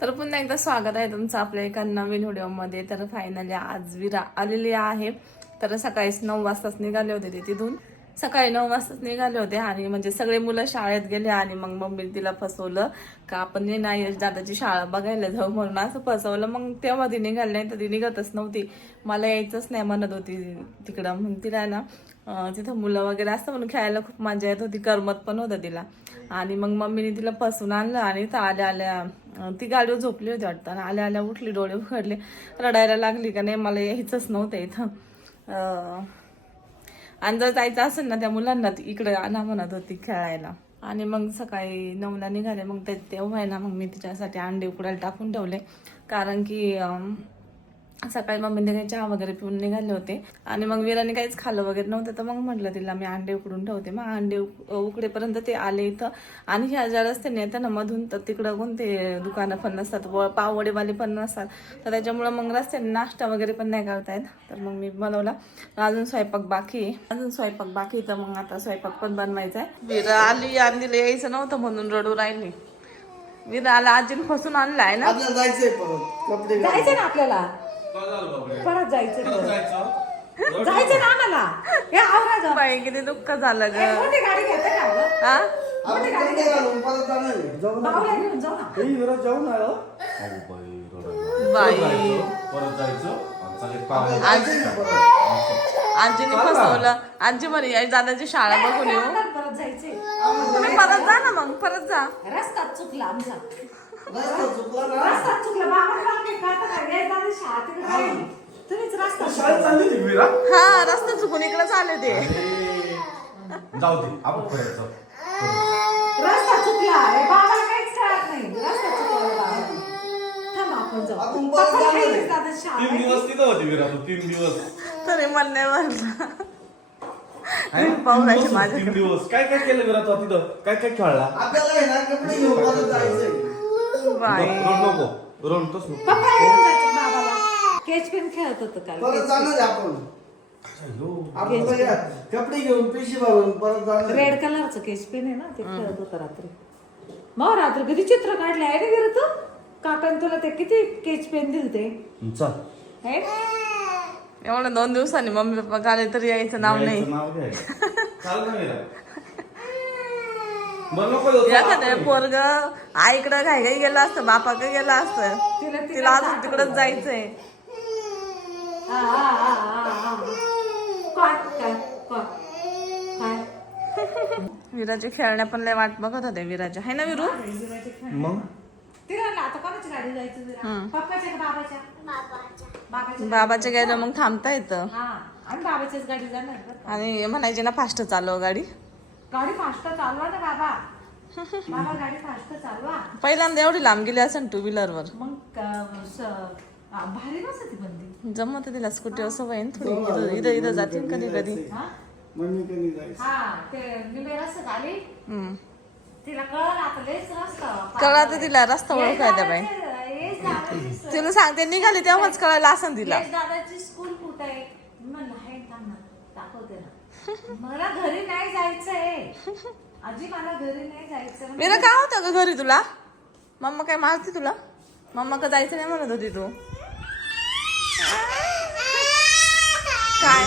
तर पुन्हा एकदा स्वागत आहे तुमचं आपल्या एका नवीन व्हिडिओमध्ये. तर फायनली आज विरा आलेली आहे. तर सकाळीच 9 वाजताच निघाले होते ते तिथून. सकाळी 9 वाजताच निघाले होते आणि म्हणजे सगळे मुलं शाळेत गेले आणि मग मम्मीने तिला फसवलं का आपण नाही यश दादाची शाळा बघायला जाऊ म्हणून असं फसवलं. मग तेव्हा ती निघाली नाही तर ती निघतच नव्हती. मला यायचंच नाही म्हणत होती तिकडं. मग तिला ना तिथं मुलं वगैरे असतं म्हणून खेळायला खूप मजा येत होती, करमत पण होतं तिला. आणि मग मम्मीने तिला फसवून आणलं आणि इथं आल्या आल्या ती गाडीवर झोपली होती वाटतं आणि आल्या आल्या उठली, डोळे उघडले, रडायला लागली का नाही मला यायचंच नव्हतं इथं. आणि जर जायचं असेल ना त्या मुलांना इकडे आणा म्हणत होती खेळायला. आणि मग सकाळी 9ला निघाले. मग तेव्हा आहे ना मग मी तिच्यासाठी अंडे उकडायला टाकून ठेवले, कारण की सकाळी मम्मीने काही चहा वगैरे पिऊन निघाले होते आणि मग विराने काहीच खाल्लं वगैरे नव्हतं. तर मग म्हटलं तिला मी अंडे उकडून ठेवते. मग अंडे उकडेपर्यंत ते आले इथं. आणि ह्या ज्या रस्त्याने येतं ना मधून, तर तिकडं कोणते दुकानं पण नसतात, पाववडेवाले पण नसतात. तर त्याच्यामुळं मग रस्त्याने नाश्ता वगैरे पण नाही करता येत. तर मग मी बनवला. अजून स्वयंपाक बाकी आहे. तर मग आता स्वयंपाक पण बनवायचा आहे. विरा आली आणि तिला यायचं नव्हतं म्हणून रडू राहिली. विरा आला, आजीने फसून आणलाय ना. जायचंय ना आपल्याला, परत जायचं ना आम्हाला. हे आवरा जा. बाई किती दुःख झालं ग. मोठी गाडी घेते का गं? हा मोठी गाडी बाहुल्या घेऊन जाऊ ना. आजीने फसवलं. आजी म्हणे आई दादाची शाळा बघून येऊ. परत जायचंय. तुम्ही परत जा ना, मग परत जा. रस्ता चुकला आमचा. रस्ता चुकला. बाबा काय आता काय दादा शाळा तिकडे राहिली. तुम्हीच रस्ता हा रस्ता चुकून इकडे आले ते. जाऊ दे आपण करायचं. रस्ता चुकला. हे बाबा काहीच कळत नाही. रस्ता चुकला बाबा. थांब आपण जाऊ. पप्पा खायला दादा शाळा. 3 दिवस तिथं होती विरा तू. 3 दिवस तरी मन नाही भरलं. पाहुण्याचे माझ्या 3 दिवस काय काय केलं विरा तू तिथं? काय काय खेळला? बाई रोड नको रोडतोच नको. पप्पा घेऊन जायचं बाबाला. केच पेन खेळत होतं काल. परत जाणार आपण. कपडे घेऊन पिशी भरून परत जाणार. रेड कलरचं केच पेन आहे ना, ते खेळत होतं रात्री. मग रात्री किती चित्र काढले आहे रे तू. काकाने तुला ते किती केच पेन दिलते. चल हे? एवढं 2 दिवसांनी मम्मी पप्पा आले तरी यायचं नाव नाही. नाव घ्यायचं. चाल ना विरा. बरं नको जाऊ. एखादं पोरग आईकडं घाई घाई गेलं असतं, बापाकडे गेलं असतं, तिला अजून तिकडच जायचंय. विराच्या खेळण्या पण लय वाट बघत होते विराच्या, है ना विरू? मग आता कोणाची गाडी जायचं? पप्पाच्या का बाबाच्या? बाबाच्या. बाबाच्या गेलं मग थांबता येतं. हा, आणि बाबाच्याच गाडी जाणार बरं. आणि म्हणायचे ना फास्ट चालव गाडी. गाडी फास्ट चालवा ना बाबा. बाबा गाडी फास्ट चालवा. पहिल्यांदा एवढी लांब गेली असेल 2 व्हीलरवर. मग भारी नसते बंदी. जमत तिला स्कूटीवर सवय ना थोडी. इथं जाते कधी कधी. मम्मी कधी जायचं. हा, ते निम्मे रस्त्यात आली. तिला कळलं आता लयच रस्ता. कळत तिला रस्ता ओळखायला बाई. येस दादाची तिला सांगते निघाली तेव्हाच कळायला असं तिला. येस दादाची स्कूल कुठे आहे? मी म्हणलं आहे, थांब ना, दाखवते ना. मला घरी नाही जायचंय आजी, मला घरी नाही जायचं. मेरा काय होतं ग घरी तुला? मम्मा काय मारते तुला? मम्मा का जायचं नाही म्हणत होती तू? काय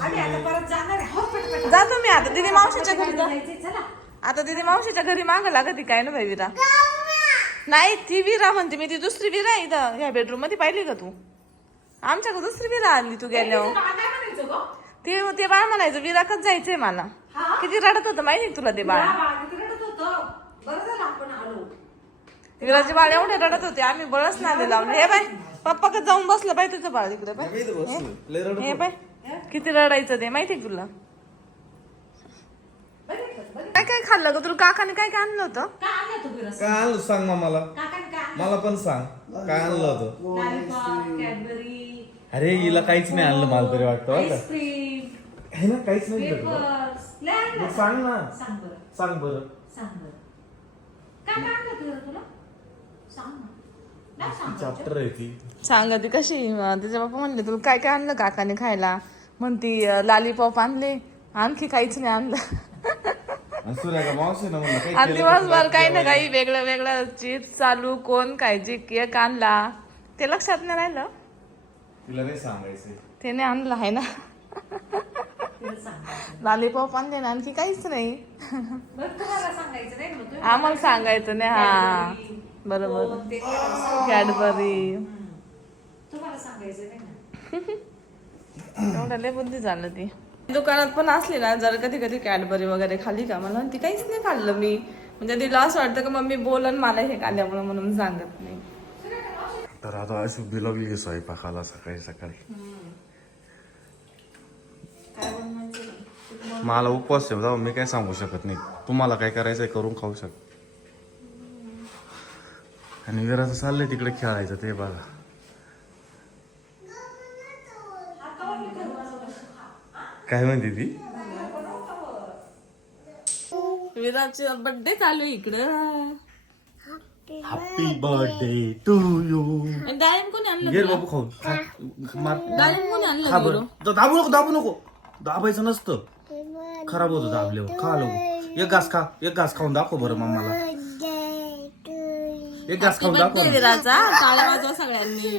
आम्ही आता परत जाणार आहे. हो, पटपट. जातो मी आता दीदी मावशीच्या घरी. जायचंय, चला. आता दीदी मावशीच्या घरी माग लागत काय ना बाई विरा. नाही ती विरा म्हणते मी, ती दुसरी विरा आहे इथं ह्या बेडरूम मध्ये. पाहिली का तू? आमच्याकडे दुसरी विरा आली तू गेल्यावर. तुझं नाव काय म्हणायचं गं? ते बाळ म्हणायचं विराकच जायचंय मला. हा? किती रडत होतं माहिती तुला ते बाळ. या बाळाला रडत होतं. बरं झालं आपण आलो. विराचे बाळ एवढे रडत होते, आम्ही बळच नाही लावलं. हे बाय पप्पा का जाऊन बसलं बाई तुझं बाळ तिकडे बाय. हे बाय किती रडायचं ते माहितीये तुला. काय काय खाल्लं ग तुला? काकाने काय काय आणलं होतं? काय आणलं तू बिरस? काय आणलं सांग मग मला. काकाने काय आणलं? मला पण सांग काय आणलं होतं. लॉलीपॉप, कॅडबरी, अरे हिला काहीच नाही आणलं मला तरी वाटतं बरं का. आईस्क्रीम, हे ना काहीच नाही भेटलं. वेफर्स. लय आणलं. मग सांग ना. सांग बरं. सांग बरं. सांग बरं. काय काय आणलं तुला तुला? सांग ना. नाही सांगायचं. चॅप्टर आहे ती. सांग ती कशी. तिचे पप्पा म्हणले तुला काय काय आणलं काकाने खायला? म्हणती लॉलीपॉप आणले, आणखी काहीच नाही आणलं. आणि सूर्या का मावशी ना म्हणलं काही आणि केलं का दिवसभर तुला काही ना जेवायला? काही वेगळं वेगळं चीज चालू, कोण खायची, केक आणला ते लक्षात नाही राहिलं. तिला नाही सांगायचंय. त्याने आणलं आहे ना, लॉलीपॉप आणले ना, आणखी काहीच नाही. बरं तुम्हाला सांगायचं नाही ना मग तुम्ही आम्हाला सांगायचं नाही. हा बरोबर, कोण ते करायचं. कॅडबरी तुम्हाला सांगायचं नाही ना. एवढं लय बुद्धी झालं ती. दुकानात पण असली ना, जर कधी कधी कॅडबरी वगैरे खाली का, मला ती काहीच नाही खाल्लं मी. म्हणजे तिला असं वाटतं का मम्मी बोलन मला हे खाल्ल्यामुळे म्हणून सांगत नाही. तर आता अशी बिलवली स्वयंपाकाला सकाळी सकाळी. काय बनवायचं? मला उपवास आहे जाऊ, मी काय सांगू शकत नाही. तुम्हाला काय करायचंय करून खाऊ शकत. आणि विराचं चाललंय तिकडे खेळायचं ते बघा. काय म्हणते ती? विराचा बर्थडे चालू आहे इकडं. Happy birthday to you. आणि डाळिंब कोणी आणलं घे रे तुला? बाबू खाऊन खा. मार. डाळिंब कोणी आणलं खा तुला? बरं. दाबू नको दाबू नको. दाबायचं नसतं, खराब होतं दाबल्यावर. खा लवकर. एक घास खाऊन दाखव बरं मम्माला. एक घास खाऊन दाखव बर्थडे ना. विराचा, टाळ्या वाजवा सगळ्यांनी.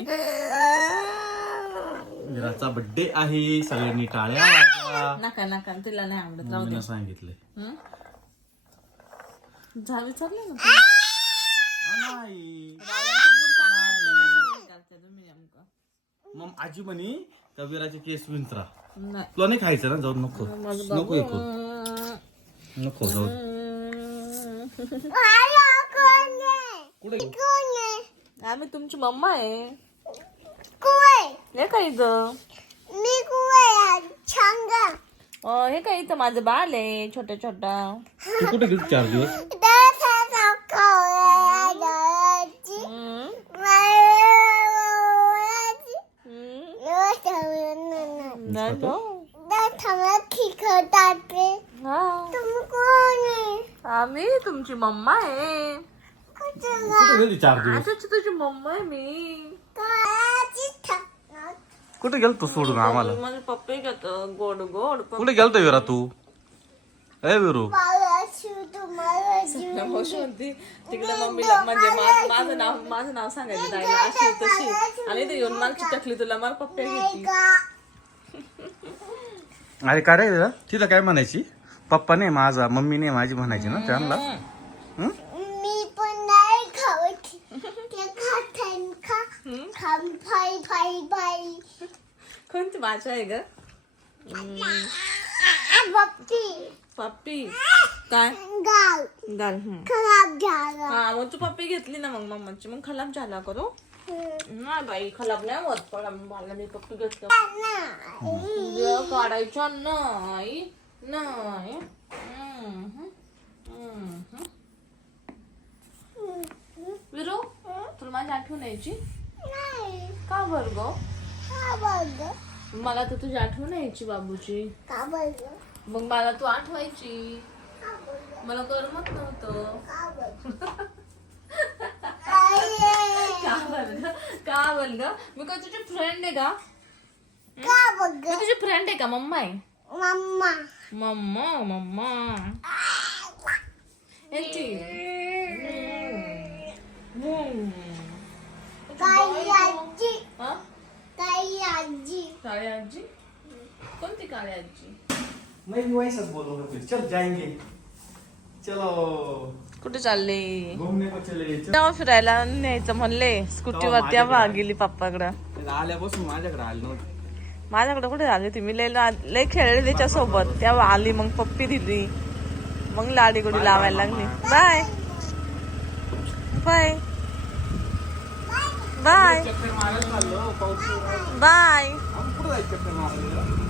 विराचा बर्थडे आहे, सगळ्यांनी टाळ्या वाजवा. नका नका, तुला नाही आवडत, राहू मम्मीनं सांगितलंय. दे. जा विचारलं ना. नाही. मग आजी म्हणे त्या विराचे केस विंचरा. नाही. तुला नाही खायचं ना, जाऊ नको नको ऐकू. नको जाऊ. कुठे आम्ही तुमची मम्मा आहे. हे काय इथं? हे काय इथं माझं बाळ आहे छोटा छोटा. तू कुठे गेली 4 दिवस? नाही गं. हा. आम्ही तुमची मम्मा आहे. कुठे गेली 4 दिवस? अच्छा तुझी मम्मा आहे मी. कुठे गेलतो सोडून आम्हाला? माझे पप्पे घेत गोड गोड. कुठे गेलतो विरा तू? ए विरू. खुश होती तिकडे मम्मीला, म्हणजे माझं नाव सांगायचं ताईला, अशी तशी, आणि ते येऊन मला चिटकली तुला, मला पप्पे घेतली. अरे काय रे तिथं काय म्हणायची? पप्पा नाही माझा, मम्मी नाही माझी म्हणायची ना त्यांना. मी पण नाही खावत. ते खातन खा खाम फाय फाय फाय. कोणती भाषा आहे ग? पप्पी पप्पी काय? गाव गाल. खराब झाला. हा मग तू पप्पी घेतली ना मग मम्माची, मग खराब झाला करू. नाही बाई खराब नाही होत, पण मला मी पप्पी घेतलं काढायच्या नाही नाही. विरू तुला माझी आठवण यायची नाही का बरं ग? का बघ मला तर तुझी आठवण यायची बाबूची. का बघ मग मला तू आठवायची, मला करमत नव्हतं. का बघ का बरं ग? का बरं ग? मी काय तुझी फ्रेंड आहे का? का बघ मी तुझी फ्रेंड आहे का? मम्मा आहे. मम्मा मम्मा मम्मा यांची. काही आजी हा? काही आजी काळी आजी? कोणती काळी आजी? मैं भी वही सब बोलूंगा फिर. चल जाएंगे. चलो कुठे चालले? घूमने को चले. तेव्हा फिरायला न्यायचं म्हणले स्कूटीवर, तेव्हा गेली पप्पाकडं. आल्यापासून माझ्याकडे आले नव्हते. माझ्याकडे कुठे आली तुम्ही? लय खेळले त्याच्यासोबत, तेव्हा आली, मग पप्पी दिली, मग लाडी गोडी लावायला लागली. बाय बाय बाय चक्कर मारायला चाललो पाऊस. बाय. आपण कुठे जायचं चक्कर मारायला?